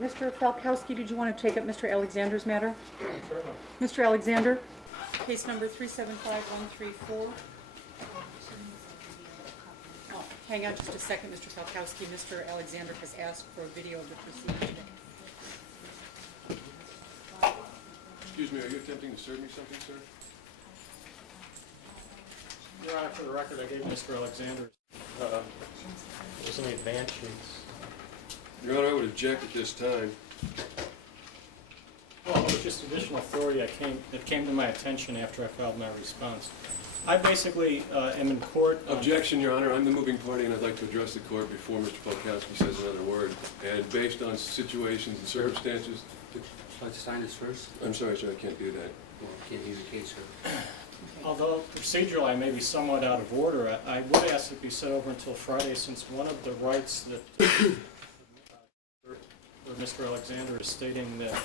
Mr. Falkowski, did you want to take up Mr. Alexander's matter? Certainly. Mr. Alexander, case number 375134. Oh, hang on just a second, Mr. Falkowski. Mr. Alexander has asked for a video of the proceeding. Excuse me, are you attempting to serve me something, sir? Your Honor, for the record, I gave Mr. Alexander there's any advance sheets. Your Honor, I would object at this time. Well, it was just additional authority that came to my attention after I filed my response. I basically am in court. Objection, Your Honor. I'm the moving party, and I'd like to address the court before Mr. Falkowski says another word. And based on situations and circumstances... Would you like to sign this first? I'm sorry, sir, I can't do that. Well, can't hear the case, sir. Although procedurally I may be somewhat out of order, I would ask it be set over until Friday, since one of the rights that Mr. Alexander is stating that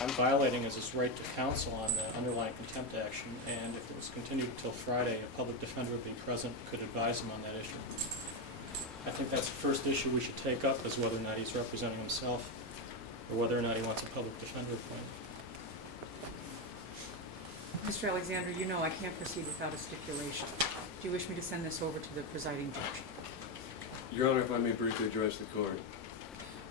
I'm violating is his right to counsel on the underlying contempt action, and if it was continued until Friday, a public defender would be present, could advise him on that issue. I think that's the first issue we should take up, is whether or not he's representing himself, or whether or not he wants a public defender appointed. Mr. Alexander, you know I can't proceed without a stipulation. Do you wish me to send this over to the presiding judge? Your Honor, if I may briefly address the court.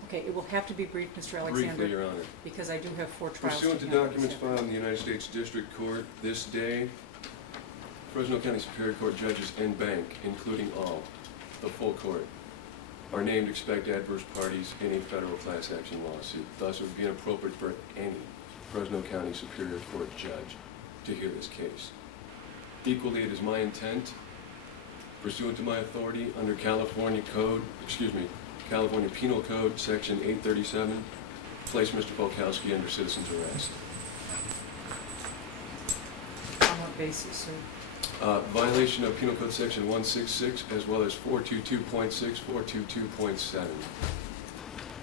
Okay, it will have to be brief, Mr. Alexander. Briefly, Your Honor. Because I do have 4 trials Pursuant to handle documents this filed in the United States District Court this day, Fresno County Superior Court judges en banc, including all, the full court, are named expect adverse parties in a federal class action lawsuit. Thus, it would be inappropriate for any Fresno County Superior Court judge to hear this case. Equally, it is my intent, pursuant to my authority under California Penal Code, Section 837, place Mr. Falkowski under citizen's arrest. On what basis, sir? Violation of Penal Code Section 166, as well as 422.6, 422.7.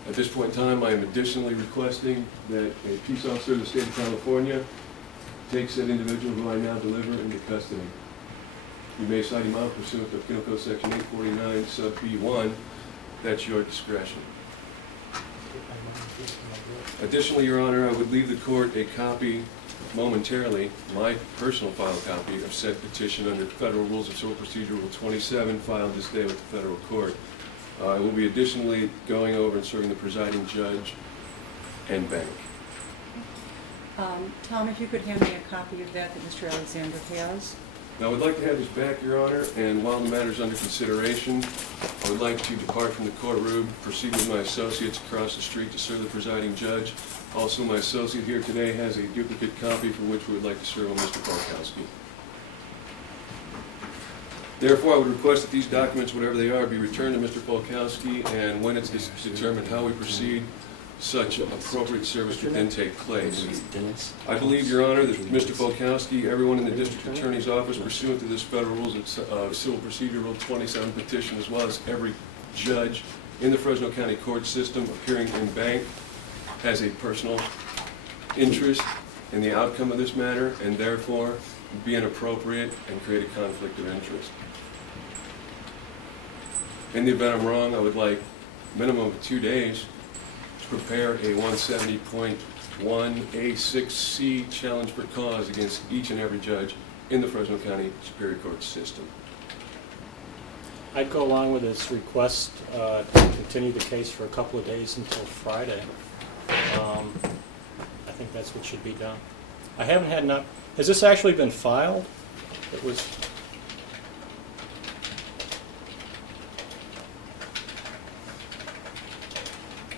At this point in time, I am additionally requesting that a peace officer of the state of California takes that individual who I now deliver into custody. You may cite him out pursuant to Penal Code Section 849, sub B1. That's your discretion. Additionally, Your Honor, I would leave the court a copy momentarily, my personal file copy of said petition under Federal Rules of Civil Procedure Rule 27, filed this day with the federal court. I will be additionally going over and serving the presiding judge en banc. Tom, if you could hand me a copy of that Mr. Alexander has. Now, I would like to have this back, Your Honor, and while the matter is under consideration, I would like to depart from the courtroom, proceed with my associates across the street to serve the presiding judge. Also, my associate here today has a duplicate copy for which we would like to serve on Mr. Falkowski. Therefore, I would request that these documents, whatever they are, be returned to Mr. Falkowski, and when it's determined how we proceed, such appropriate service would then take place. I believe, Your Honor, that Mr. Falkowski, everyone in the District Attorney's Office, pursuant to this Federal Rules of Civil Procedure Rule 27 petition, as well as every judge in the Fresno County court system appearing en banc, has a personal interest in the outcome of this matter, and therefore be inappropriate and create a conflict of interest. In the event I'm wrong, I would like a minimum of 2 days to prepare a 170.1A6C challenge for cause against each and every judge in the Fresno County Superior Court system. I'd go along with his request to continue the case for a couple of days until Friday. I think that's what should be done. I haven't had enough. Has this actually been filed? It was.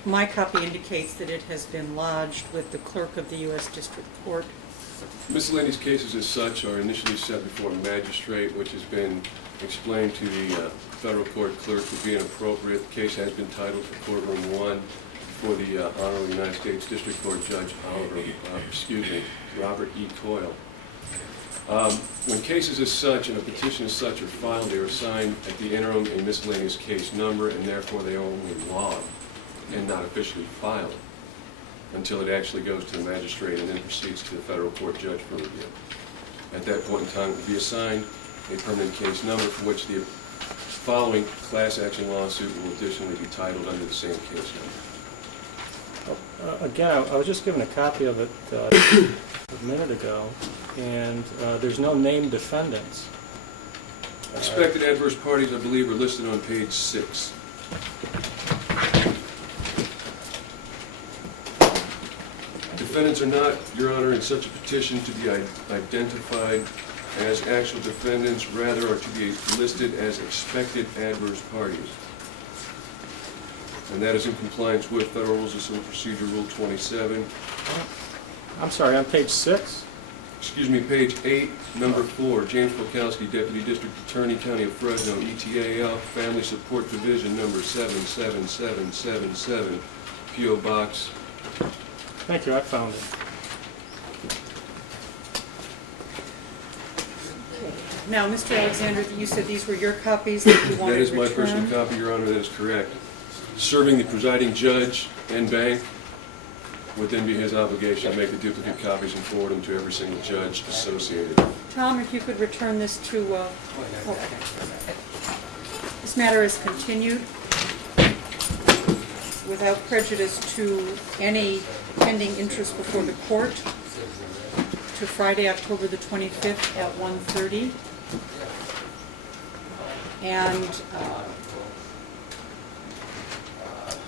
My copy indicates that it has been lodged with the clerk of the U.S. District Court. Miscellaneous cases as such are initially set before a magistrate, which has been explained to the federal court clerk to be inappropriate. The case has been titled for Courtroom 1 for the Honorable United States District Court Judge Robert E. Coyle. When cases as such and a petition as such are filed, they are assigned at the interim a miscellaneous case number, and therefore they are only logged and not officially filed until it actually goes to the magistrate and then proceeds to the federal court judge for review. At that point in time, it will be assigned a permanent case number for which the following class action lawsuit will additionally be titled under the same case number. Again, I was just given a copy of it a minute ago, and there's no named defendants. Expected adverse parties, I believe, are listed on page 6. Defendants are not, Your Honor, in such a petition to be identified as actual defendants, rather are to be listed as expected adverse parties. And that is in compliance with Federal Rules of Civil Procedure Rule 27. I'm sorry, on page 6? Excuse me, page 8, number 4, James Polkowski, Deputy District Attorney, County of Fresno, ETAL, Family Support Division, number 77777, P.O. Box. Thank you, I found it. Now, Mr. Alexander, you said these were your copies that you wanted That is to my return? personal copy, Your Honor, that is correct. Serving the presiding judge and bank would then be his obligation to make the duplicate copies and forward them to every single judge associated. Tom, if you could return this to, this matter is continued without prejudice to any pending interest before the court to Friday, October the 25th at 1:30. And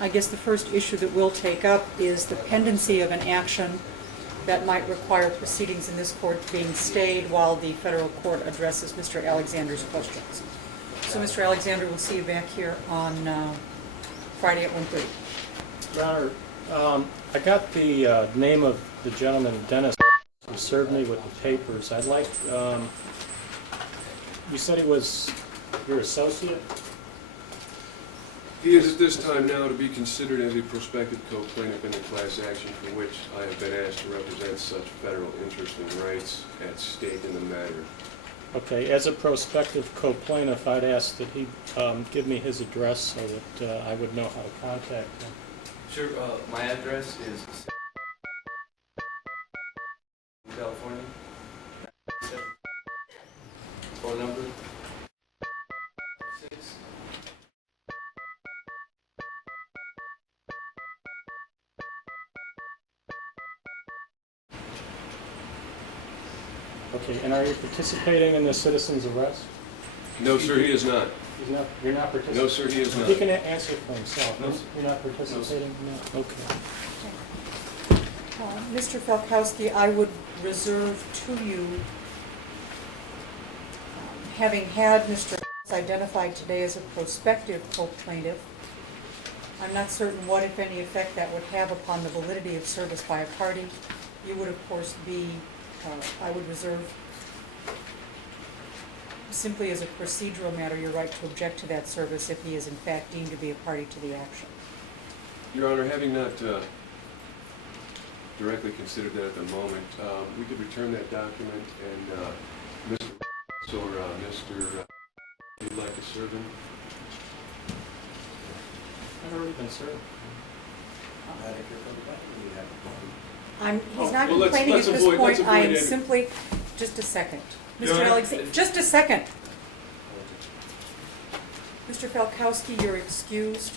I guess the first issue that we'll take up is the pendency of an action that might require proceedings in this court being stayed while the federal court addresses Mr. Alexander's questions. So, Mr. Alexander, we'll see you back here on Friday at 1:30. Your Honor, I got the name of the gentleman, Dennis, who served me with the papers. I'd like, you said he was your associate? He is at this time now to be considered as a prospective co-plaintiff in the class action for which I have been asked to represent such federal interest and rights at stake in the matter. Okay, as a prospective co-plaintiff, I'd ask that he give me his address so that I would know how to contact him. Sure, my address is California. Phone number 6. Okay, and are you participating in the citizen's arrest? No, sir, he is not. He's not, you're not participating? No, sir, he is not. He can answer for himself. No, sir. You're not participating? No. Okay. Mr. Falkowski, I would reserve to you, having had Mr. identified today as a prospective co-plaintiff, I'm not certain what, if any, effect that would have upon the validity of service by a party. You would, of course, be, I would reserve, simply as a procedural matter, your right to object to that service if he is in fact deemed to be a party to the action. Your Honor, having not directly considered that at the moment, we could return that document and Mr. or Mr. You'd like to serve him? I've already been served. He's not Well, let's complaining at this avoid- point, let's I am avoid any- simply, just a second. Your Mr. Honor- Alexander, just a second. Mr. Falkowski, you're excused.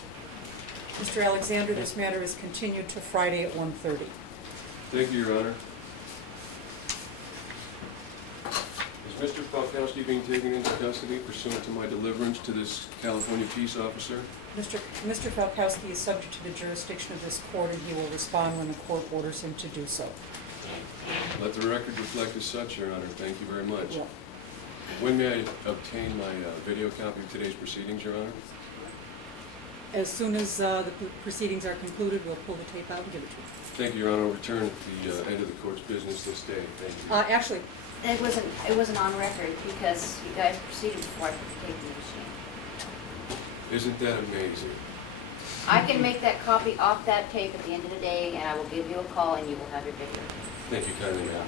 Mr. Alexander, this matter is continued to Friday at 1:30. Thank you, Your Honor. Is Mr. Falkowski being taken into custody pursuant to my deliverance to this California peace officer? Mr. Falkowski is subject to the jurisdiction of this court, and he will respond when the court orders him to do so. Let the record reflect as such, Your Honor. Thank you very much. Yeah. When may I obtain my video copy of today's proceedings, Your Honor? As soon as the proceedings are concluded, we'll pull the tape out and give it to you. Thank you, Your Honor. I'll return at the end of the court's business this day. Thank you. Actually, It wasn't on record because you guys proceeded before I put the tape in the machine. Isn't that amazing? I can make that copy off that tape at the end of the day, and I will give you a call, and you will have your video. Thank you kindly, ma'am.